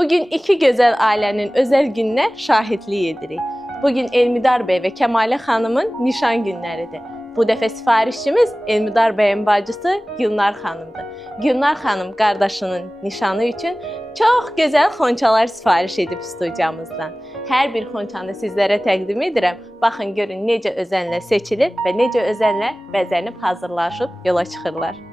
Bugün iki gözəl ailənin özəl gününə şahidlik edirik. Bugün Elmidar bəy və Kəmalə xanımın nişan günləridir. Bu dəfə sifarişçimiz Elmidar bəyin bacısı Gülnar xanımdır. Gülnar xanım qardaşının nişanı üçün çox gözəl xonçalar sifariş edib studiyamızdan. Hər bir xonçanı sizlərə təqdim edirəm. Baxın görün necə özənlə seçilib və necə özənlə bəzənib hazırlaşıb yola çıxırlar.